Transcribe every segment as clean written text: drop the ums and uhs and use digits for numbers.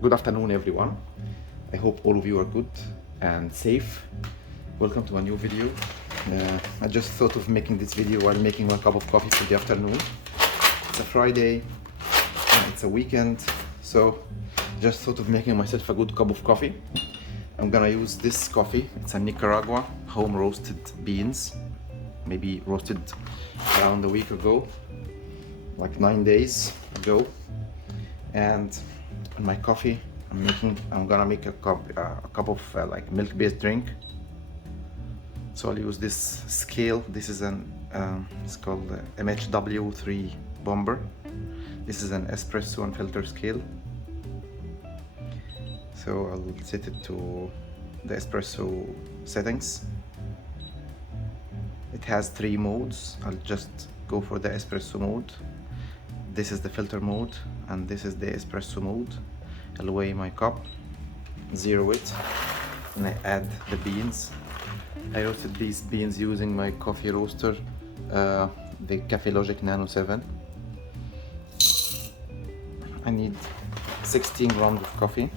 Good afternoon, everyone. I hope all of you are good and safe. Welcome to a new video. I just thought of making this video while making a cup of coffee for the afternoon. It's a Friday, it's a weekend, so just thought of making myself a good cup of coffee. I'm gonna use this coffee. It's a Nicaragua home roasted beans, maybe roasted around a week ago, like 9 days ago. And in my coffee, I'm gonna make a cup of like milk-based drink. So I'll use this scale. This is it's called MHW3 Bomber. This is an espresso and filter scale. So I'll set it to the espresso settings. It has 3 modes. I'll just go for the espresso mode. This is the filter mode, and this is the espresso mode. I'll weigh my cup, zero it, and I add the beans. I roasted these beans using my coffee roaster, the Cafe Logic Nano 7. I need 16 grams of coffee.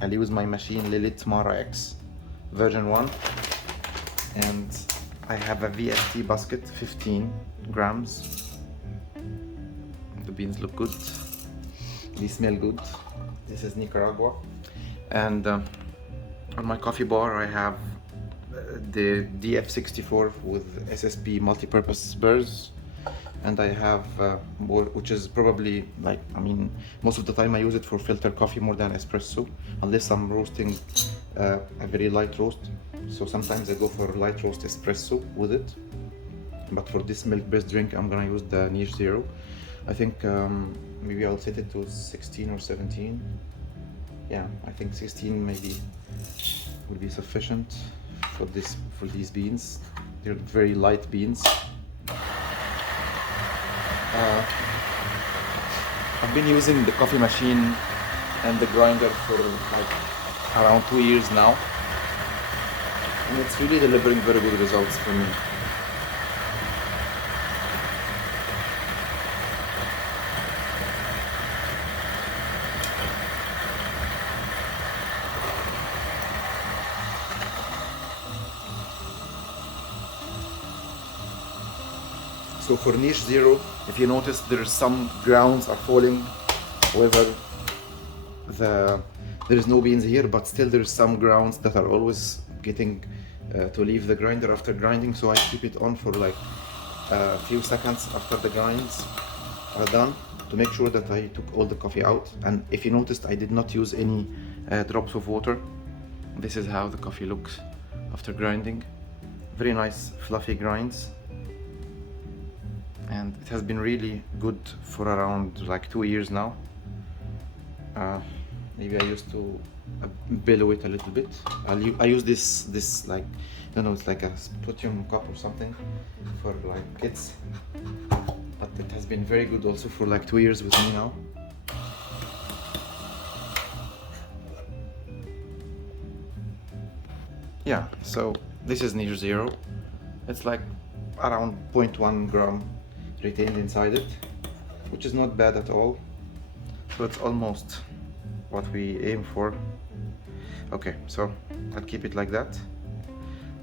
I'll use my machine Lilith Mara X version 1, and I have a VST basket, 15 grams. The beans look good, they smell good. This is Nicaragua. And on my coffee bar I have the DF64 with SSP multi-purpose burrs, and I have which is probably like, most of the time I use it for filter coffee more than espresso, unless I'm roasting a very light roast. So sometimes I go for light roast espresso with it, but for this milk-based drink I'm gonna use the Niche Zero. I think maybe I'll set it to 16 or 17. Yeah, I think 16 maybe would be sufficient for these beans. They're very light beans. I've been using the coffee machine and the grinder for like around 2 years now, and it's really delivering very good results for me. So for Niche Zero, if you notice, there's some grounds are falling. However, there is no beans here, but still there's some grounds that are always getting to leave the grinder after grinding. So I keep it on for like a few seconds after the grinds are done to make sure that I took all the coffee out. And if you noticed, I did not use any drops of water. This is how the coffee looks after grinding. Very nice fluffy grinds. And it has been really good for around like 2 years now. Maybe I used to bellow it a little bit. I use this like, I don't know, it's like a Sputium cup or something for like kids. But it has been very good also for like 2 years with me now. Yeah, so this is Niche Zero. It's like around 0.1 gram retained inside it, which is not bad at all. So it's almost what we aim for. Okay, so I'll keep it like that.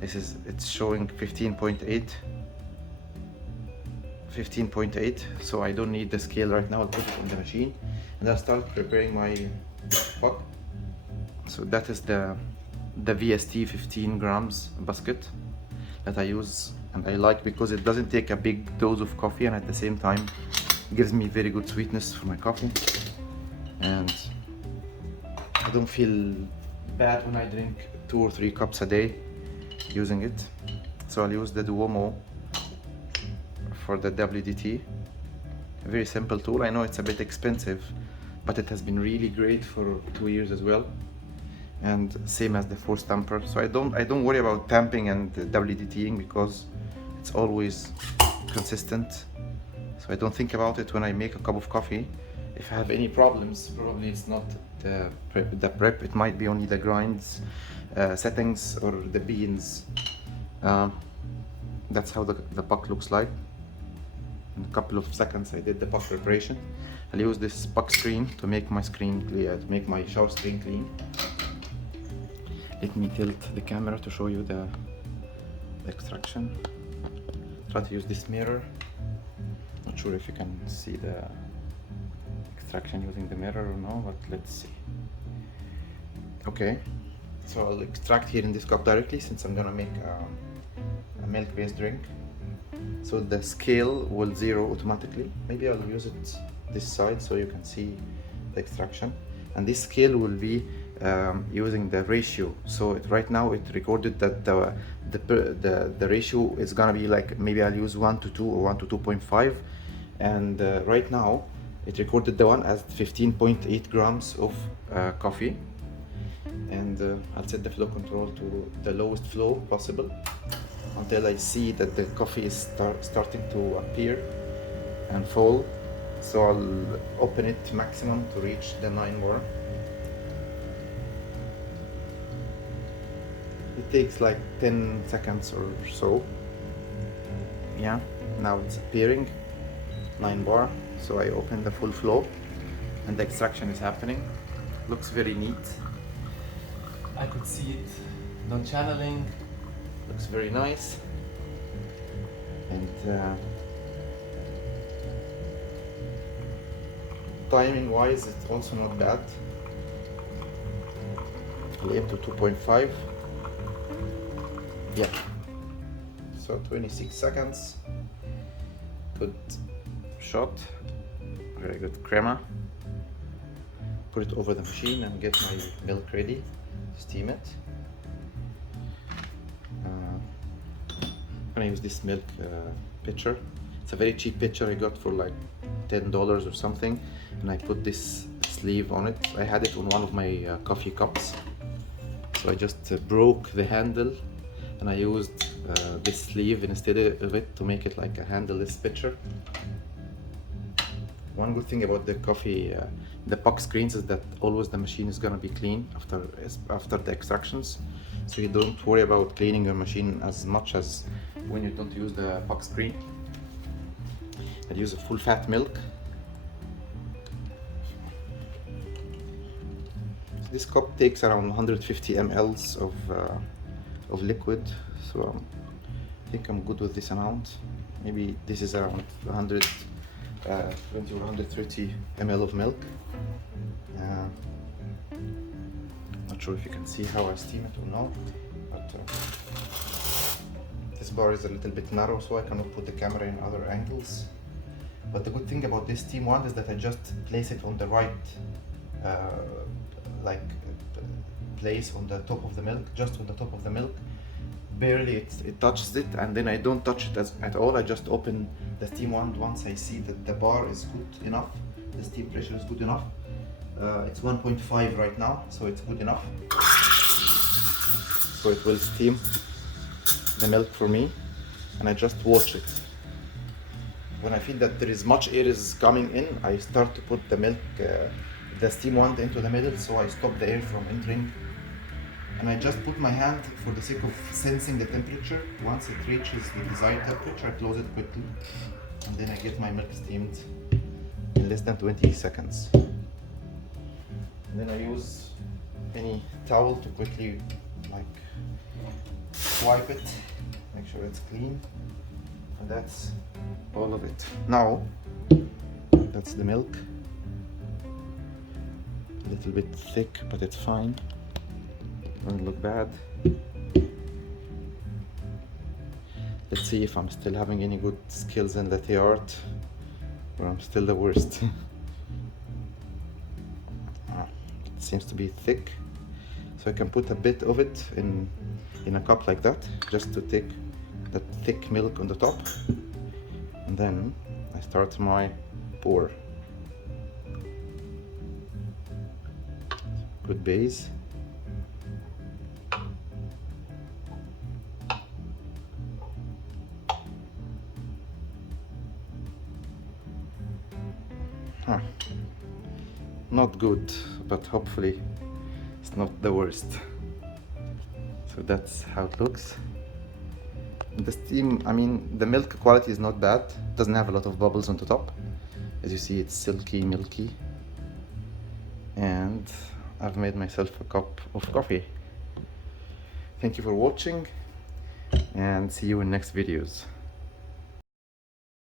It's showing 15.8, so I don't need the scale right now. I'll put it in the machine and I'll start preparing my pot. So that is the VST 15 grams basket that I use, and I like because it doesn't take a big dose of coffee, and at the same time gives me very good sweetness for my coffee, and I don't feel bad when I drink 2 or 3 cups a day using it. So I'll use the Duomo for the WDT. A very simple tool. I know it's a bit expensive, but it has been really great for 2 years as well. And same as the force tamper. So I don't worry about tamping and WDTing because it's always consistent. So I don't think about it when I make a cup of coffee. If I have any problems, probably it's not the prep, it might be only the grinds, settings, or the beans. That's how the puck looks like. in a couple of seconds I did the puck preparation. I'll use this puck screen to make my screen clear, to make my shower screen clean. Let me tilt the camera to show you the extraction. Try to use this mirror. Not sure if you can see the extraction using the mirror or no, but let's see. Okay, so I'll extract here in this cup directly since I'm gonna make a milk-based drink. So the scale will zero automatically. Maybe I'll use it this side so you can see the extraction. And this scale will be using the ratio. So right now it recorded that the ratio is gonna be like, maybe I'll use 1 to 2 or 1 to 2.5. And right now it recorded the one as 15.8 grams of coffee. And I'll set the flow control to the lowest flow possible until I see that the coffee is starting to appear and fall. So I'll open it maximum to reach the 9 bar. It takes like 10 seconds or so. Yeah, now it's appearing 9 bar. So I open the full flow and the extraction is happening. Looks very neat. I could see it non channeling. Looks very nice. And timing wise, it's also not bad. I'll aim to 2.5. Yeah. So 26 seconds. Good shot. Very good crema. Put it over the machine and get my milk ready. Steam it. I'm gonna use this milk pitcher. It's a very cheap pitcher I got for like $10 or something, and I put this sleeve on it. I had it on one of my coffee cups, so I just broke the handle and I used this sleeve instead of it to make it like a handleless pitcher. One good thing about the coffee, the puck screens, is that always the machine is gonna be clean after the extractions, so you don't worry about cleaning your machine as much as when you don't use the puck screen. I use a full fat milk. So this cup takes around 150 mLs of liquid, so I think I'm good with this amount. Maybe this is around 120 or 130 ml of milk. Not sure if you can see how I steam it or not, but this bar is a little bit narrow, so I cannot put the camera in other angles. But the good thing about this steam wand is that I just place it on the right place on the top of the milk, just on the top of the milk. Barely it touches it, and then I don't touch it at all. I just open the steam wand once I see that the bar is good enough, the steam pressure is good enough. It's 1.5 right now, so it's good enough. So it will steam the milk for me, and I just watch it. When I feel that there is much air is coming in, I start to put the milk, the steam wand into the middle, so I stop the air from entering. And I just put my hand for the sake of sensing the temperature. Once it reaches the desired temperature, I close it quickly, and then I get my milk steamed in less than 20 seconds. And then I use any towel to quickly wipe it, make sure it's clean, and that's all of it. Now, that's the milk. A little bit thick, but it's fine. Doesn't look bad. Let's see if I'm still having any good skills in latte art, or I'm still the worst. It seems to be thick, so I can put a bit of it in a cup like that, just to take that thick milk on the top, and then I start my pour. Good base. Not good, but hopefully it's not the worst. So that's how it looks. The steam, I mean, the milk quality is not bad. Doesn't have a lot of bubbles on the top. As you see, it's silky, milky. And I've made myself a cup of coffee. Thank you for watching, and see you in next videos.